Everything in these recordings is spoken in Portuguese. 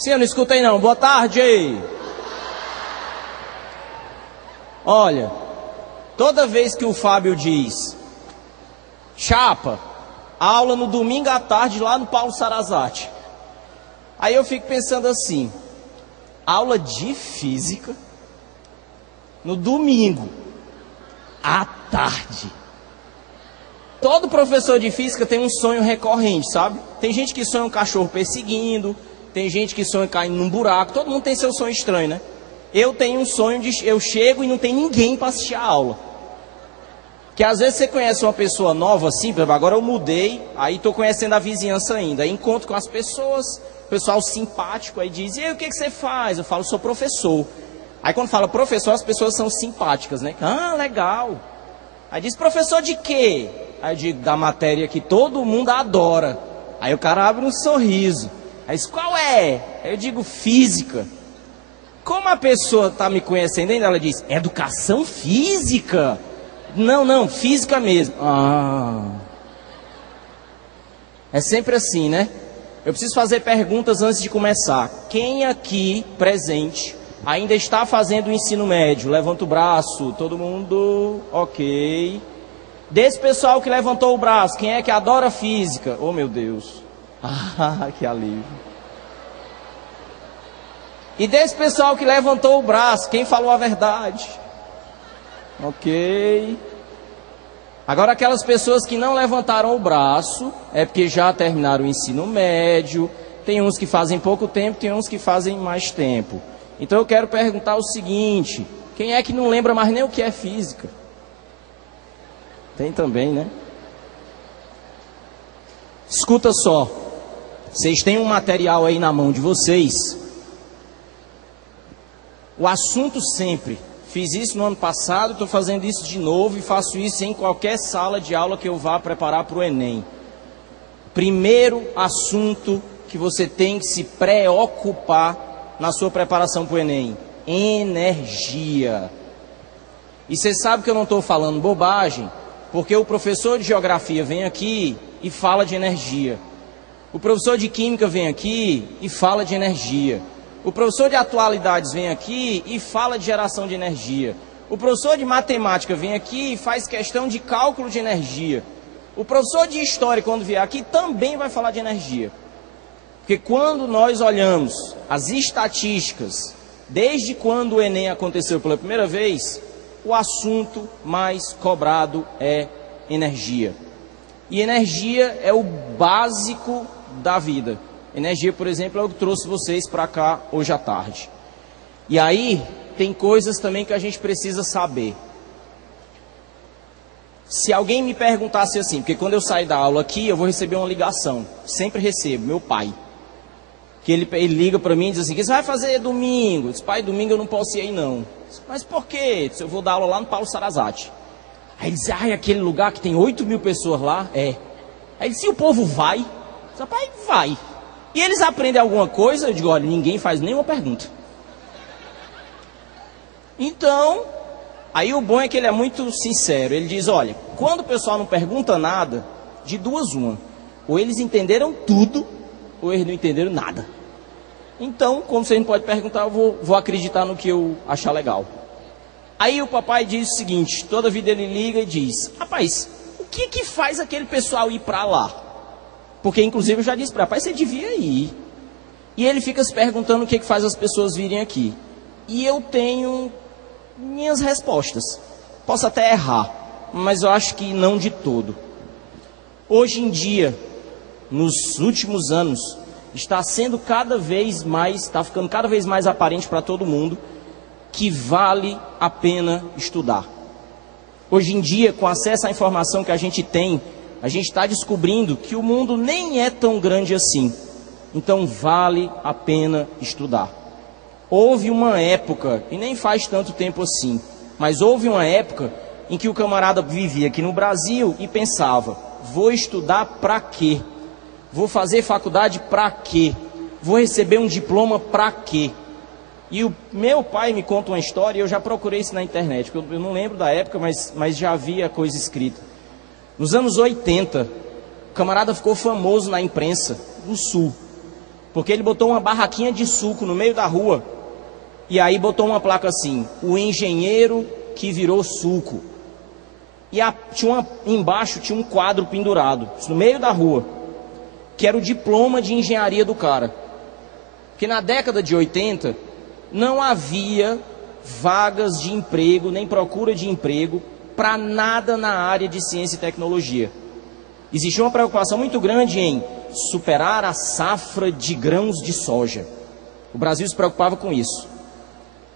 Sim, eu não escutei não. Boa tarde. Olha, toda vez que o Fábio diz, chapa, aula no domingo à tarde lá no Paulo Sarazate. Aí eu fico pensando assim, aula de física no domingo à tarde. Todo professor de física tem um sonho recorrente, sabe? Tem gente que sonha um cachorro perseguindo, tem gente que sonha caindo num buraco, todo mundo tem seu sonho estranho, né? Eu tenho um sonho de eu chego e não tem ninguém para assistir a aula. Que às vezes você conhece uma pessoa nova assim, por exemplo, agora eu mudei, aí estou conhecendo a vizinhança ainda, aí encontro com as pessoas, pessoal simpático, aí diz, e aí, o que que você faz? Eu falo, sou professor. Aí quando fala professor, as pessoas são simpáticas, né? Ah, legal. Aí diz, professor de quê? Aí eu digo, da matéria que todo mundo adora. Aí o cara abre um sorriso. Aí diz, qual é? Aí eu digo, física. Como a pessoa está me conhecendo ainda, ela diz, educação física? Não, física mesmo. Ah. É sempre assim, né? Eu preciso fazer perguntas antes de começar. Quem aqui presente ainda está fazendo o ensino médio? Levanta o braço, todo mundo, ok. Desse pessoal que levantou o braço, quem é que adora física? Oh, meu Deus. Ah, que alívio. E desse pessoal que levantou o braço, quem falou a verdade? Ok. Agora aquelas pessoas que não levantaram o braço, é porque já terminaram o ensino médio, tem uns que fazem pouco tempo, tem uns que fazem mais tempo. Então eu quero perguntar o seguinte, quem é que não lembra mais nem o que é física? Tem também, né? Escuta só, vocês têm um material aí na mão de vocês. O assunto sempre, fiz isso no ano passado, estou fazendo isso de novo e faço isso em qualquer sala de aula que eu vá preparar para o Enem. Primeiro assunto que você tem que se preocupar na sua preparação para o Enem, energia. E você sabe que eu não estou falando bobagem, porque o professor de geografia vem aqui e fala de energia. O professor de química vem aqui e fala de energia. O professor de atualidades vem aqui e fala de geração de energia. O professor de matemática vem aqui e faz questão de cálculo de energia. O professor de história, quando vier aqui, também vai falar de energia. Porque quando nós olhamos as estatísticas, desde quando o Enem aconteceu pela primeira vez, o assunto mais cobrado é energia. E energia é o básico da vida. Energia, por exemplo, é o que trouxe vocês para cá hoje à tarde. E aí, tem coisas também que a gente precisa saber. Se alguém me perguntasse assim, porque quando eu sair da aula aqui, eu vou receber uma ligação. Sempre recebo, meu pai. Que ele liga para mim e diz assim, o que você vai fazer domingo? Eu disse, pai, domingo eu não posso ir aí não. Mas por quê? Eu disse, eu vou dar aula lá no Paulo Sarazate. Aí ele disse, aquele lugar que tem 8.000 pessoas lá? É. Aí ele disse, e o povo vai? Eu disse, pai, vai. E eles aprendem alguma coisa? Eu digo, olha, ninguém faz nenhuma pergunta. Então, aí o bom é que ele é muito sincero. Ele diz, olha, quando o pessoal não pergunta nada, de duas uma. Ou eles entenderam tudo, ou eles não entenderam nada. Então, como você não pode perguntar, eu vou acreditar no que eu achar legal. Aí o papai diz o seguinte, toda vida ele liga e diz, rapaz, o que que faz aquele pessoal ir para lá? Porque inclusive eu já disse para ele, rapaz, você devia ir. E ele fica se perguntando o que que faz as pessoas virem aqui. E eu tenho minhas respostas. Posso até errar, mas eu acho que não de todo. Hoje em dia, nos últimos anos, está ficando cada vez mais aparente para todo mundo que vale a pena estudar. Hoje em dia, com acesso à informação que a gente tem, a gente está descobrindo que o mundo nem é tão grande assim. Então vale a pena estudar. Houve uma época, e nem faz tanto tempo assim, mas houve uma época em que o camarada vivia aqui no Brasil e pensava, vou estudar para quê? Vou fazer faculdade para quê? Vou receber um diploma para quê? E o meu pai me conta uma história, e eu já procurei isso na internet, porque eu não lembro da época, mas já havia coisa escrita. Nos anos 80, o camarada ficou famoso na imprensa do Sul. Porque ele botou uma barraquinha de suco no meio da rua, e aí botou uma placa assim: o engenheiro que virou suco. E embaixo tinha um quadro pendurado, no meio da rua, que era o diploma de engenharia do cara. Porque na década de 80, não havia vagas de emprego, nem procura de emprego, para nada na área de ciência e tecnologia. Existia uma preocupação muito grande em superar a safra de grãos de soja. O Brasil se preocupava com isso.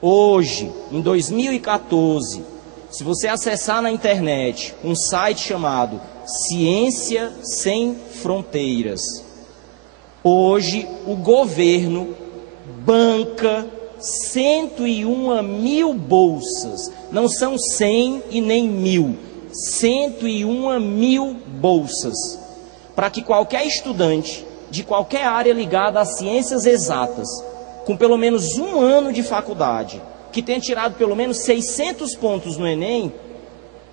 Hoje, em 2014, se você acessar na internet um site chamado Ciência Sem Fronteiras, hoje o governo banca 101 mil bolsas. Não são 100 e nem 1000. 101 mil bolsas, para que qualquer estudante de qualquer área ligada às ciências exatas, com pelo menos um ano de faculdade, que tenha tirado pelo menos 600 pontos no Enem,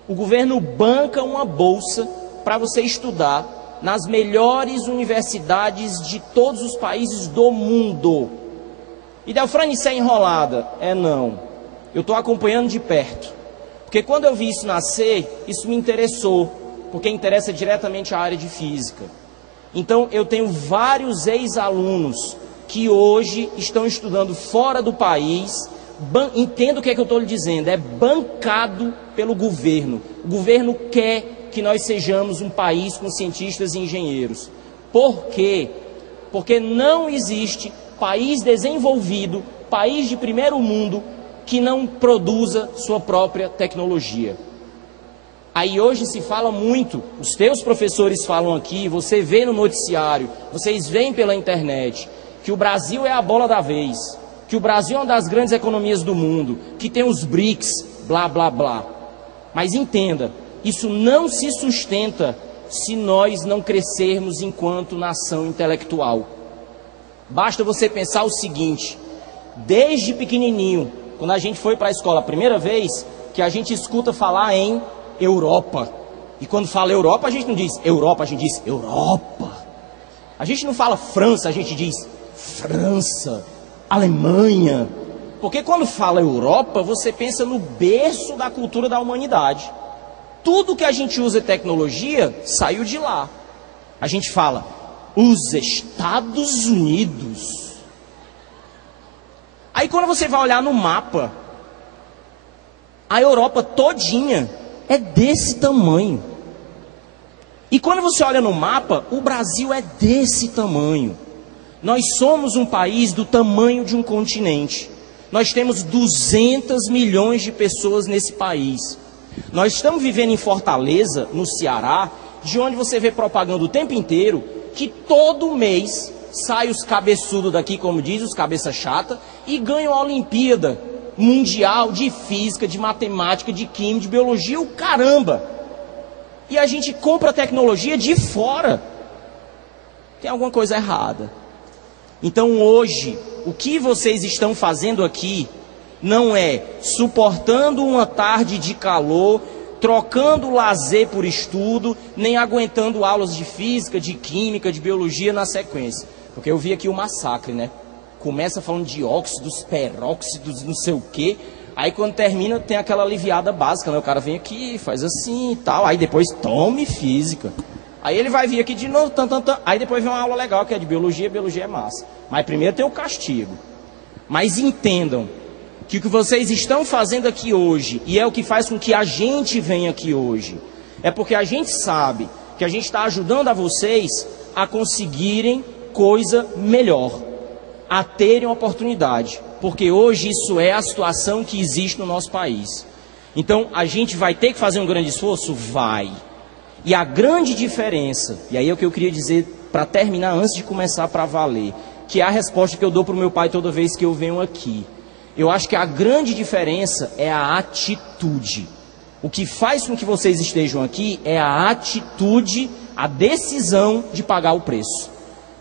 o governo banca uma bolsa para você estudar nas melhores universidades de todos os países do mundo. E Delfrane, isso é enrolada? Não. Eu estou acompanhando de perto. Porque quando eu vi isso nascer, isso me interessou, porque interessa diretamente a área de física. Então, eu tenho vários ex-alunos que hoje estão estudando fora do país. Entenda o que é que eu estou lhe dizendo, é bancado pelo governo. O governo quer que nós sejamos um país com cientistas e engenheiros. Por quê? Porque não existe país desenvolvido, país de primeiro mundo, que não produza sua própria tecnologia. Aí hoje se fala muito, os teus professores falam aqui, você vê no noticiário, vocês veem pela internet, que o Brasil é a bola da vez, que o Brasil é uma das grandes economias do mundo, que tem os BRICS, blá blá blá. Mas entenda, isso não se sustenta se nós não crescermos enquanto nação intelectual. Basta você pensar o seguinte: desde pequenininho, quando a gente foi para a escola a primeira vez, que a gente escuta falar em Europa. E quando fala Europa, a gente não diz Europa, a gente diz Europa. A gente não fala França, a gente diz França, Alemanha. Porque quando fala Europa, você pensa no berço da cultura da humanidade. Tudo que a gente usa em tecnologia saiu de lá. A gente fala os Estados Unidos. Aí quando você vai olhar no mapa, a Europa todinha é desse tamanho. E quando você olha no mapa, o Brasil é desse tamanho. Nós somos um país do tamanho de um continente. Nós temos 200 milhões de pessoas nesse país. Nós estamos vivendo em Fortaleza, no Ceará, de onde você vê propaganda o tempo inteiro, que todo mês sai os cabeçudos daqui, como diz, os cabeça chata, e ganham a Olimpíada Mundial de Física, de Matemática, de Química, de Biologia, o caramba! E a gente compra tecnologia de fora. Tem alguma coisa errada. Então hoje, o que vocês estão fazendo aqui não é suportando uma tarde de calor, trocando lazer por estudo, nem aguentando aulas de física, de química, de biologia na sequência. Porque eu vi aqui o massacre, né? Começa falando de óxidos, peróxidos, não sei o quê. Aí quando termina tem aquela aliviada básica, né? O cara vem aqui, faz assim e tal. Aí depois tome física. Aí ele vai vir aqui de novo, aí depois vem uma aula legal que é de biologia, biologia é massa. Mas primeiro tem o castigo. Mas entendam que o que vocês estão fazendo aqui hoje, e é o que faz com que a gente venha aqui hoje, é porque a gente sabe que a gente está ajudando a vocês a conseguirem coisa melhor, a terem oportunidade, porque hoje isso é a situação que existe no nosso país. Então a gente vai ter que fazer um grande esforço? Vai. E a grande diferença, e aí é o que eu queria dizer para terminar, antes de começar para valer, que é a resposta que eu dou para o meu pai toda vez que eu venho aqui. Eu acho que a grande diferença é a atitude. O que faz com que vocês estejam aqui é a atitude, a decisão de pagar o preço.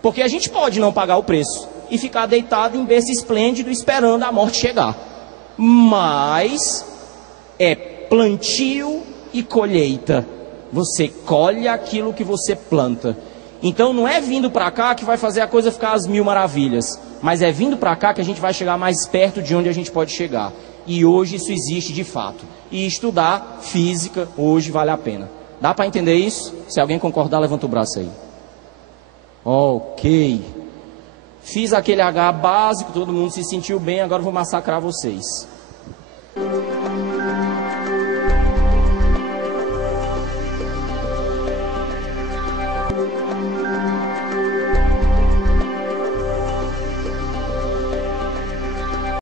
Porque a gente pode não pagar o preço e ficar deitado em berço esplêndido esperando a morte chegar. Mas é plantio e colheita. Você colhe aquilo que você planta. Então não é vindo para cá que vai fazer a coisa ficar às mil maravilhas, mas é vindo para cá que a gente vai chegar mais perto de onde a gente pode chegar. E hoje isso existe de fato. E estudar física hoje vale a pena. Dá para entender isso? Se alguém concordar, levanta o braço aí. Ok. Fiz aquele H básico, todo mundo se sentiu bem, agora eu vou massacrar vocês.